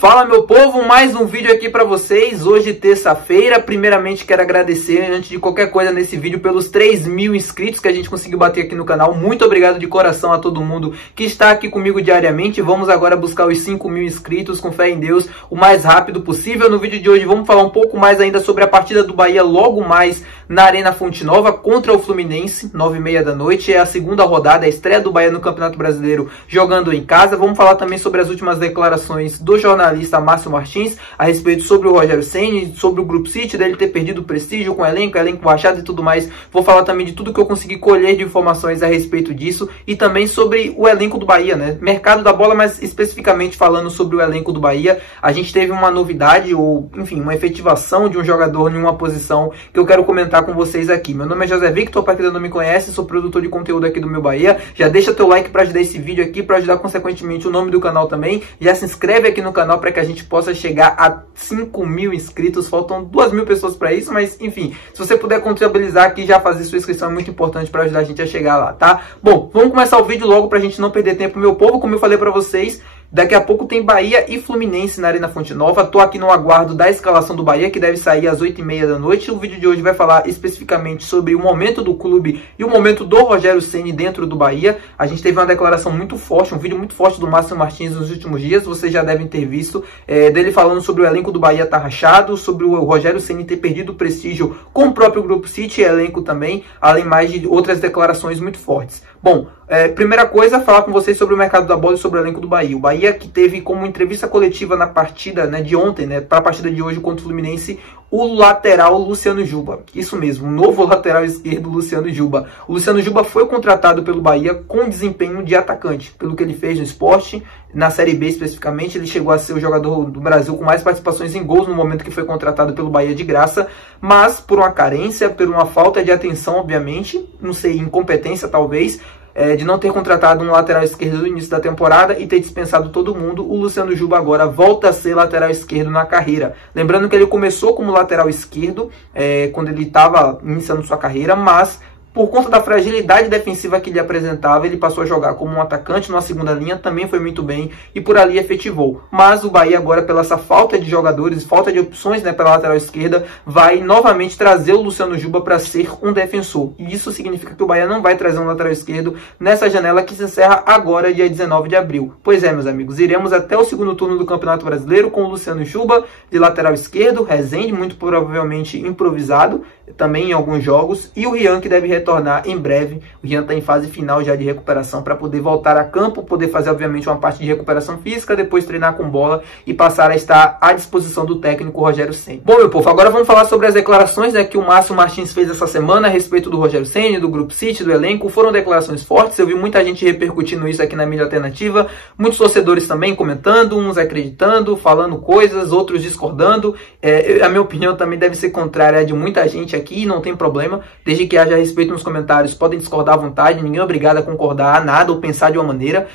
Fala, meu povo, mais um vídeo aqui pra vocês, hoje terça-feira. Primeiramente quero agradecer, antes de qualquer coisa nesse vídeo, pelos 3.000 inscritos que a gente conseguiu bater aqui no canal. Muito obrigado de coração a todo mundo que está aqui comigo diariamente. Vamos agora buscar os 5.000 inscritos, com fé em Deus, o mais rápido possível. No vídeo de hoje vamos falar um pouco mais ainda sobre a partida do Bahia logo mais na Arena Fonte Nova contra o Fluminense, 9h30 da noite. É a segunda rodada, a estreia do Bahia no Campeonato Brasileiro jogando em casa. Vamos falar também sobre as últimas declarações do jornalista Márcio Martins a respeito sobre o Rogério Ceni, sobre o Grupo City, dele ter perdido o prestígio com o elenco baixado e tudo mais. Vou falar também de tudo que eu consegui colher de informações a respeito disso e também sobre o elenco do Bahia, né? Mercado da bola, mas especificamente falando sobre o elenco do Bahia, a gente teve uma novidade, ou enfim, uma efetivação de um jogador em uma posição que eu quero comentar com vocês aqui. Meu nome é José Victor, para quem ainda não me conhece, sou produtor de conteúdo aqui do meu Bahia. Já deixa teu like para ajudar esse vídeo aqui, para ajudar consequentemente o nome do canal também. Já se inscreve aqui no canal para que a gente possa chegar a 5.000 inscritos. Faltam 2.000 pessoas para isso, mas enfim, se você puder contabilizar aqui, já fazer sua inscrição é muito importante para ajudar a gente a chegar lá, tá? Bom, vamos começar o vídeo logo para a gente não perder tempo, meu povo. Como eu falei para vocês, daqui a pouco tem Bahia e Fluminense na Arena Fonte Nova. Tô aqui no aguardo da escalação do Bahia, que deve sair às 8h30 da noite. O vídeo de hoje vai falar especificamente sobre o momento do clube e o momento do Rogério Ceni dentro do Bahia. A gente teve uma declaração muito forte, um vídeo muito forte do Márcio Martins nos últimos dias. Vocês já devem ter visto, dele falando sobre o elenco do Bahia tá rachado, sobre o Rogério Ceni ter perdido o prestígio com o próprio Grupo City e elenco também, além mais de outras declarações muito fortes. Bom, primeira coisa, falar com vocês sobre o mercado da bola e sobre o elenco do Bahia. O Bahia que teve como entrevista coletiva na partida, né, de ontem, né, para a partida de hoje contra o Fluminense, o lateral Luciano Juba. Isso mesmo, o novo lateral esquerdo Luciano Juba. O Luciano Juba foi contratado pelo Bahia com desempenho de atacante, pelo que ele fez no Sport, na Série B especificamente. Ele chegou a ser o jogador do Brasil com mais participações em gols no momento que foi contratado pelo Bahia de graça, mas por uma carência, por uma falta de atenção, obviamente, não sei, incompetência talvez, de não ter contratado um lateral esquerdo no início da temporada e ter dispensado todo mundo, o Luciano Juba agora volta a ser lateral esquerdo na carreira. Lembrando que ele começou como lateral esquerdo quando ele estava iniciando sua carreira, mas por conta da fragilidade defensiva que ele apresentava, ele passou a jogar como um atacante numa segunda linha, também foi muito bem e por ali efetivou. Mas o Bahia agora, pela essa falta de jogadores, falta de opções, né, pela lateral esquerda, vai novamente trazer o Luciano Juba para ser um defensor. E isso significa que o Bahia não vai trazer um lateral esquerdo nessa janela que se encerra agora, dia 19 de abril. Pois é, meus amigos, iremos até o segundo turno do Campeonato Brasileiro com o Luciano Juba de lateral esquerdo, Rezende, muito provavelmente improvisado, também em alguns jogos, e o Rian, que deve retornar em breve. O Rian está em fase final já de recuperação para poder voltar a campo, poder fazer obviamente uma parte de recuperação física, depois treinar com bola e passar a estar à disposição do técnico Rogério Ceni. Bom, meu povo, agora vamos falar sobre as declarações, né, que o Márcio Martins fez essa semana a respeito do Rogério Ceni, do Grupo City, do elenco. Foram declarações fortes, eu vi muita gente repercutindo isso aqui na mídia alternativa, muitos torcedores também comentando, uns acreditando, falando coisas, outros discordando. A minha opinião também deve ser contrária à de muita gente aqui, não tem problema, desde que haja respeito nos comentários, podem discordar à vontade, ninguém é obrigado a concordar a nada ou pensar de uma maneira,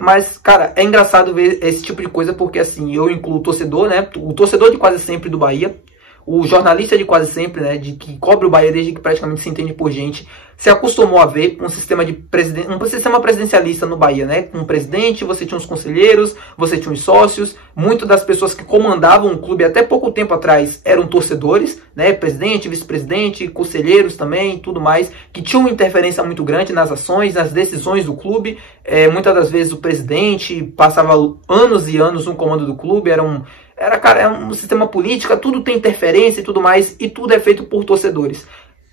mas, cara, é engraçado ver esse tipo de coisa, porque assim, eu incluo o torcedor, né, o torcedor de quase sempre do Bahia, o jornalista de quase sempre, né, de que cobre o Bahia desde que praticamente se entende por gente, se acostumou a ver um sistema presidencialista no Bahia, né? Com um presidente, você tinha os conselheiros, você tinha os sócios, muitas das pessoas que comandavam o clube até pouco tempo atrás eram torcedores, né? Presidente, vice-presidente, conselheiros também, tudo mais, que tinham uma interferência muito grande nas ações, nas decisões do clube. Muitas das vezes o presidente passava anos e anos no comando do clube, era um sistema político, tudo tem interferência e tudo mais, e tudo é feito por torcedores.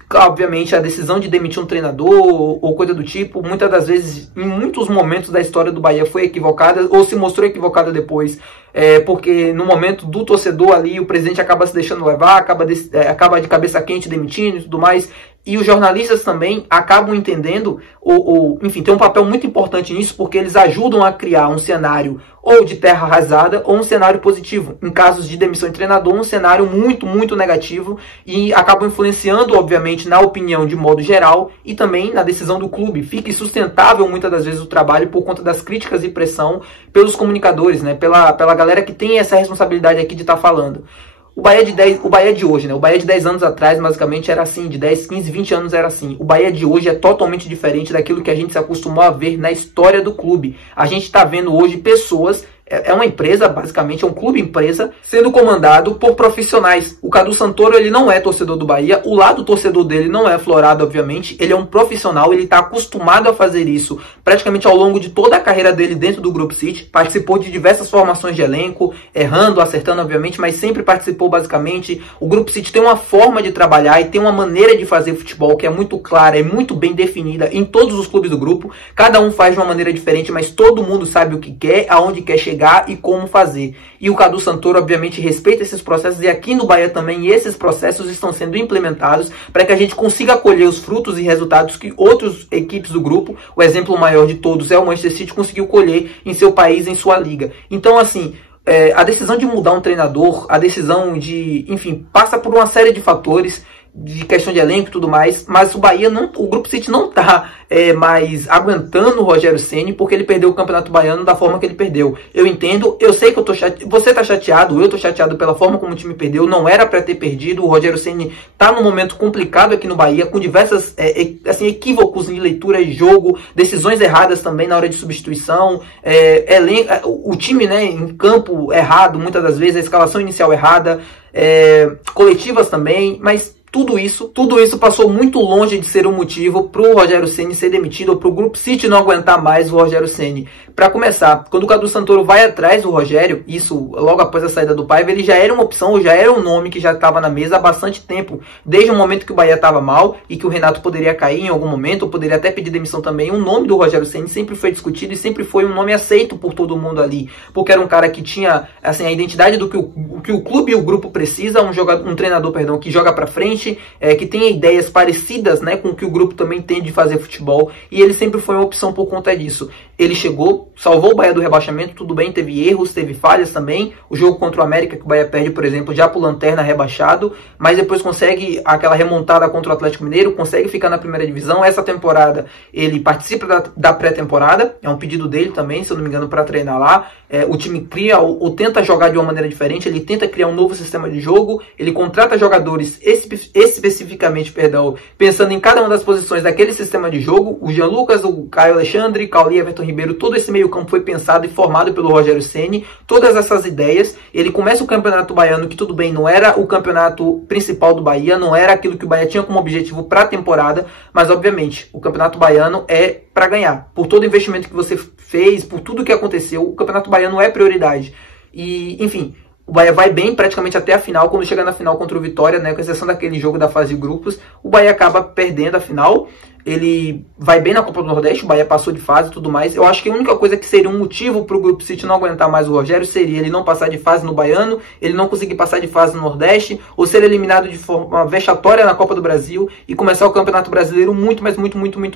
Obviamente, a decisão de demitir um treinador ou coisa do tipo, muitas das vezes, em muitos momentos da história do Bahia foi equivocada ou se mostrou equivocada depois, porque no momento do torcedor ali, o presidente acaba se deixando levar, acaba de cabeça quente demitindo e tudo mais. E os jornalistas também acabam entendendo, enfim, tem um papel muito importante nisso, porque eles ajudam a criar um cenário ou de terra arrasada ou um cenário positivo. Em casos de demissão de treinador, um cenário muito, muito negativo, e acabam influenciando, obviamente, na opinião de modo geral e também na decisão do clube. Fica insustentável muitas das vezes o trabalho por conta das críticas e pressão pelos comunicadores, né, pela galera que tem essa responsabilidade aqui de estar falando. O Bahia de hoje, né? O Bahia de 10 anos atrás, basicamente, era assim. De 10, 15, 20 anos era assim. O Bahia de hoje é totalmente diferente daquilo que a gente se acostumou a ver na história do clube. A gente está vendo hoje pessoas é uma empresa, basicamente, é um clube empresa, sendo comandado por profissionais. O Cadu Santoro, ele não é torcedor do Bahia, o lado torcedor dele não é aflorado, obviamente, ele é um profissional, ele está acostumado a fazer isso praticamente ao longo de toda a carreira dele dentro do Grupo City, participou de diversas formações de elenco, errando, acertando, obviamente, mas sempre participou, basicamente. O Grupo City tem uma forma de trabalhar e tem uma maneira de fazer futebol que é muito clara, é muito bem definida em todos os clubes do grupo, cada um faz de uma maneira diferente, mas todo mundo sabe o que quer, aonde quer chegar e como fazer. E o Cadu Santoro, obviamente, respeita esses processos, e aqui no Bahia também esses processos estão sendo implementados para que a gente consiga colher os frutos e resultados que outras equipes do grupo, o exemplo maior de todos é o Manchester City, conseguiu colher em seu país, em sua liga. Então, assim, a decisão de mudar um treinador, a decisão de, enfim, passa por uma série de fatores, de questão de elenco e tudo mais, mas o Bahia não, o Grupo City não está mais aguentando o Rogério Ceni porque ele perdeu o Campeonato Baiano da forma que ele perdeu. Eu entendo, eu sei que eu tô chateado, você tá chateado, eu tô chateado pela forma como o time perdeu, não era para ter perdido. O Rogério Ceni tá num momento complicado aqui no Bahia, com diversas assim, equívocos em leitura de jogo, decisões erradas também na hora de substituição, o time, né, em campo errado, muitas das vezes, a escalação inicial errada, coletivas também, mas tudo isso passou muito longe de ser um motivo para o Rogério Ceni ser demitido ou para o Grupo City não aguentar mais o Rogério Ceni. Para começar, quando o Cadu Santoro vai atrás do Rogério, isso logo após a saída do Paiva, ele já era uma opção, já era um nome que já estava na mesa há bastante tempo, desde o momento que o Bahia estava mal e que o Renato poderia cair em algum momento, ou poderia até pedir demissão também. O nome do Rogério Ceni sempre foi discutido e sempre foi um nome aceito por todo mundo ali, porque era um cara que tinha, assim, a identidade do que o clube e o grupo precisa, um treinador, perdão, que joga para frente, que tem ideias parecidas, né, com o que o grupo também tem de fazer futebol, e ele sempre foi uma opção por conta disso. Ele chegou, salvou o Bahia do rebaixamento, tudo bem, teve erros, teve falhas também. O jogo contra o América, que o Bahia perde, por exemplo, já pro Lanterna rebaixado, mas depois consegue aquela remontada contra o Atlético Mineiro, consegue ficar na primeira divisão. Essa temporada ele participa da pré-temporada, é um pedido dele também, se eu não me engano, para treinar lá. O time cria ou tenta jogar de uma maneira diferente, ele tenta criar um novo sistema de jogo, ele contrata jogadores especificamente, pensando em cada uma das posições daquele sistema de jogo. O Jean Lucas, o Caio Alexandre, Cauli, Everton Ribeiro, todo esse meio campo foi pensado e formado pelo Rogério Ceni. Todas essas ideias, ele começa o Campeonato Baiano, que tudo bem, não era o campeonato principal do Bahia, não era aquilo que o Bahia tinha como objetivo para a temporada, mas obviamente o Campeonato Baiano é para ganhar. Por todo o investimento que você fez, por tudo que aconteceu, o Campeonato Baiano é prioridade. E, enfim, o Bahia vai bem praticamente até a final. Quando chega na final contra o Vitória, né, com exceção daquele jogo da fase de grupos, o Bahia acaba perdendo a final. Ele vai bem na Copa do Nordeste, o Bahia passou de fase e tudo mais. Eu acho que a única coisa que seria um motivo para o Grupo City não aguentar mais o Rogério seria ele não passar de fase no Baiano, ele não conseguir passar de fase no Nordeste, ou ser eliminado de forma vexatória na Copa do Brasil e começar o Campeonato Brasileiro muito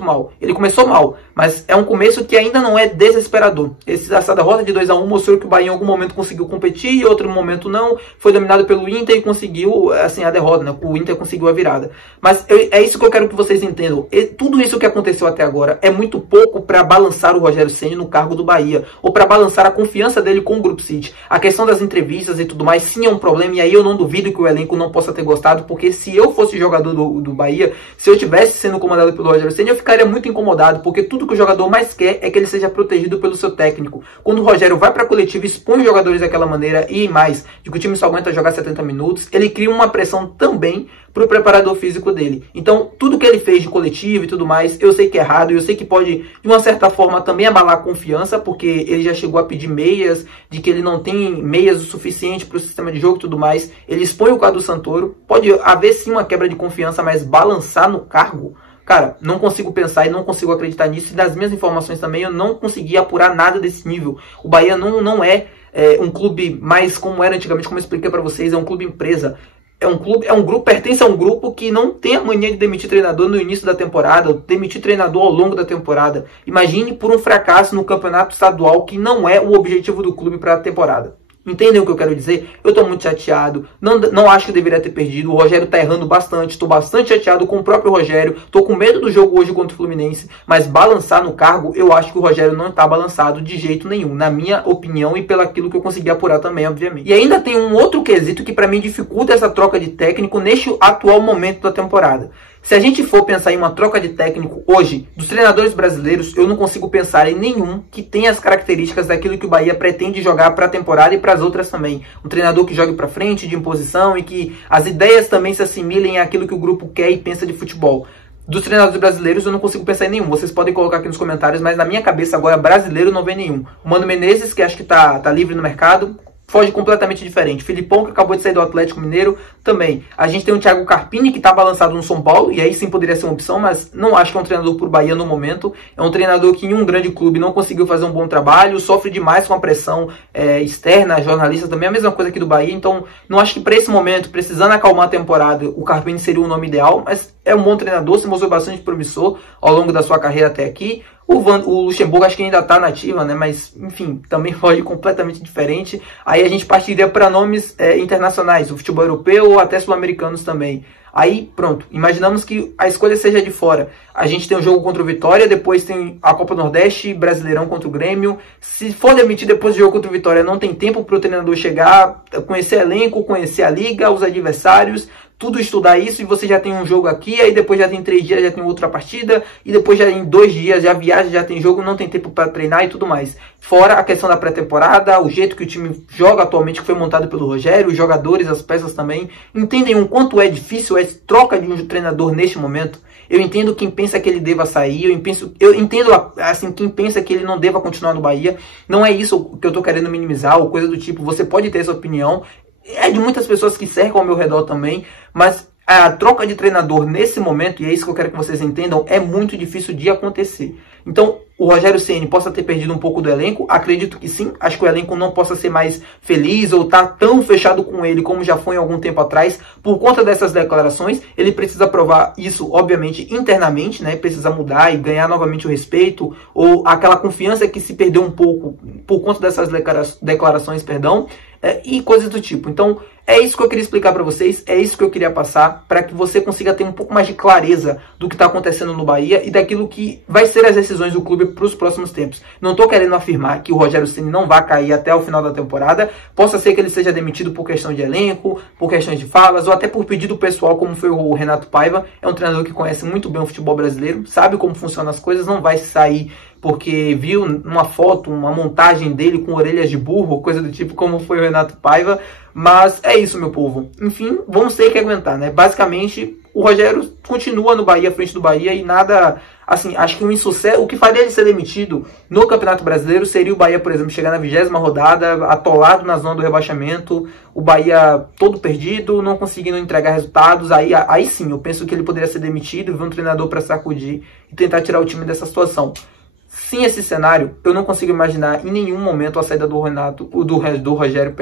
mal. Ele começou mal, mas é um começo que ainda não é desesperador. Essa derrota de 2-1 mostrou que o Bahia em algum momento conseguiu competir, e outro momento não, foi dominado pelo Inter e conseguiu, assim, a derrota, né? O Inter conseguiu a virada. Mas é isso que eu quero que vocês entendam. Tudo isso que aconteceu até agora é muito pouco para balançar o Rogério Ceni no cargo do Bahia, ou para balançar a confiança dele com o Grupo City. A questão das entrevistas e tudo mais, sim, é um problema, e aí eu não duvido que o elenco não possa ter gostado, porque se eu fosse jogador do Bahia, se eu estivesse sendo comandado pelo Rogério Ceni, eu ficaria muito incomodado, porque tudo que o jogador mais quer é que ele seja protegido pelo seu técnico. Quando o Rogério vai para a coletiva e expõe os jogadores daquela maneira, e mais, de que o time só aguenta jogar 70 minutos, ele cria uma pressão também para o preparador físico dele. Então, tudo que ele fez de coletivo e tudo mais, eu sei que é errado, eu sei que pode, de uma certa forma, também abalar a confiança, porque ele já chegou a pedir meias, de que ele não tem meias o suficiente para o sistema de jogo e tudo mais. Ele expõe o Cadu Santoro, pode haver sim uma quebra de confiança, mas balançar no cargo, cara, não consigo pensar e não consigo acreditar nisso, e das minhas informações também eu não consegui apurar nada desse nível. O Bahia não é um clube mais como era antigamente, como eu expliquei para vocês, é um clube empresa. É um grupo, pertence a um grupo que não tem a mania de demitir treinador no início da temporada, ou demitir treinador ao longo da temporada. Imagine por um fracasso no campeonato estadual, que não é o objetivo do clube para a temporada. Entendem o que eu quero dizer? Eu tô muito chateado, não acho que deveria ter perdido. O Rogério tá errando bastante, tô bastante chateado com o próprio Rogério, tô com medo do jogo hoje contra o Fluminense, mas balançar no cargo, eu acho que o Rogério não tá balançado de jeito nenhum, na minha opinião e pelo aquilo que eu consegui apurar também, obviamente. E ainda tem um outro quesito que para mim dificulta essa troca de técnico neste atual momento da temporada, Se a gente for pensar em uma troca de técnico hoje, dos treinadores brasileiros, eu não consigo pensar em nenhum que tenha as características daquilo que o Bahia pretende jogar para a temporada e para as outras também. Um treinador que jogue para frente, de imposição e que as ideias também se assimilem àquilo que o grupo quer e pensa de futebol. Dos treinadores brasileiros eu não consigo pensar em nenhum. Vocês podem colocar aqui nos comentários, mas na minha cabeça agora brasileiro não vem nenhum. O Mano Menezes, que acho que tá livre no mercado, foge completamente diferente. Filipão, que acabou de sair do Atlético Mineiro, também. A gente tem o Thiago Carpini, que está balançado no São Paulo, e aí sim poderia ser uma opção, mas não acho que é um treinador por Bahia no momento. É um treinador que em um grande clube não conseguiu fazer um bom trabalho, sofre demais com a pressão externa, jornalista também, a mesma coisa aqui do Bahia. Então, não acho que para esse momento, precisando acalmar a temporada, o Carpini seria o nome ideal, mas é um bom treinador, se mostrou bastante promissor ao longo da sua carreira até aqui. O Luxemburgo acho que ainda está na ativa, né? Mas, enfim, também foge completamente diferente. Aí a gente partiria para nomes internacionais, o futebol europeu ou até sul-americanos também. Aí, pronto, imaginamos que a escolha seja de fora. A gente tem um jogo contra o Vitória, depois tem a Copa Nordeste, Brasileirão contra o Grêmio. Se for demitir depois do jogo contra o Vitória, não tem tempo para o treinador chegar, conhecer elenco, conhecer a liga, os adversários, tudo estudar isso, e você já tem um jogo aqui, aí depois já tem 3 dias, já tem outra partida, e depois já em 2 dias já viaja, já tem jogo, não tem tempo para treinar e tudo mais. Fora a questão da pré-temporada, o jeito que o time joga atualmente, que foi montado pelo Rogério, os jogadores, as peças também. Entendem o quanto é difícil essa troca de um treinador neste momento? Eu entendo quem pensa que ele deva sair, eu entendo assim, quem pensa que ele não deva continuar no Bahia. Não é isso que eu tô querendo minimizar, ou coisa do tipo, você pode ter essa opinião. É de muitas pessoas que cercam ao meu redor também, mas a troca de treinador nesse momento, e é isso que eu quero que vocês entendam, é muito difícil de acontecer. Então, o Rogério Ceni possa ter perdido um pouco do elenco, acredito que sim, acho que o elenco não possa ser mais feliz ou tá tão fechado com ele como já foi há algum tempo atrás, por conta dessas declarações. Ele precisa provar isso, obviamente, internamente, né? Precisa mudar e ganhar novamente o respeito, ou aquela confiança que se perdeu um pouco por conta dessas declarações, e coisas do tipo. Então, é isso que eu queria explicar para vocês, é isso que eu queria passar, para que você consiga ter um pouco mais de clareza do que está acontecendo no Bahia e daquilo que vai ser as decisões do clube para os próximos tempos. Não estou querendo afirmar que o Rogério Ceni não vai cair até o final da temporada, possa ser que ele seja demitido por questão de elenco, por questões de falas, ou até por pedido pessoal, como foi o Renato Paiva. É um treinador que conhece muito bem o futebol brasileiro, sabe como funcionam as coisas, não vai sair porque viu uma foto, uma montagem dele com orelhas de burro, coisa do tipo, como foi o Renato Paiva. Mas é isso, meu povo. Enfim, vamos ter que aguentar, né? Basicamente, o Rogério continua no Bahia, à frente do Bahia, e nada, assim, acho que um insucesso, o que faria ele ser demitido no Campeonato Brasileiro seria o Bahia, por exemplo, chegar na 20ª rodada, atolado na zona do rebaixamento, o Bahia todo perdido, não conseguindo entregar resultados. Aí sim, eu penso que ele poderia ser demitido, ver um treinador para sacudir e tentar tirar o time dessa situação. Sim, esse cenário, eu não consigo imaginar em nenhum momento a saída do Rogério,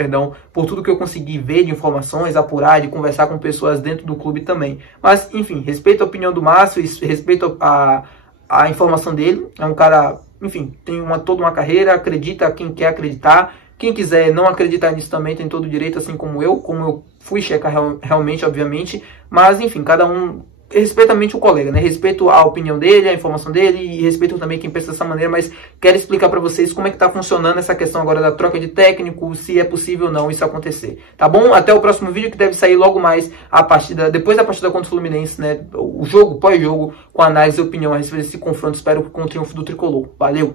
por tudo que eu consegui ver de informações, apurar, de conversar com pessoas dentro do clube também. Mas, enfim, respeito a opinião do Márcio, respeito a informação dele. É um cara, enfim, tem toda uma carreira, acredita quem quer acreditar. Quem quiser não acreditar nisso também tem todo o direito, assim como eu fui checar realmente, obviamente. Mas, enfim, cada um... Respeito o colega, né? Respeito a opinião dele, a informação dele, e respeito também quem pensa dessa maneira, mas quero explicar para vocês como é que tá funcionando essa questão agora da troca de técnico, se é possível ou não isso acontecer, tá bom? Até o próximo vídeo, que deve sair logo mais depois da partida contra o Fluminense, né? O jogo, pós-jogo, com análise e opinião a respeito desse confronto. Espero com o triunfo do Tricolor. Valeu!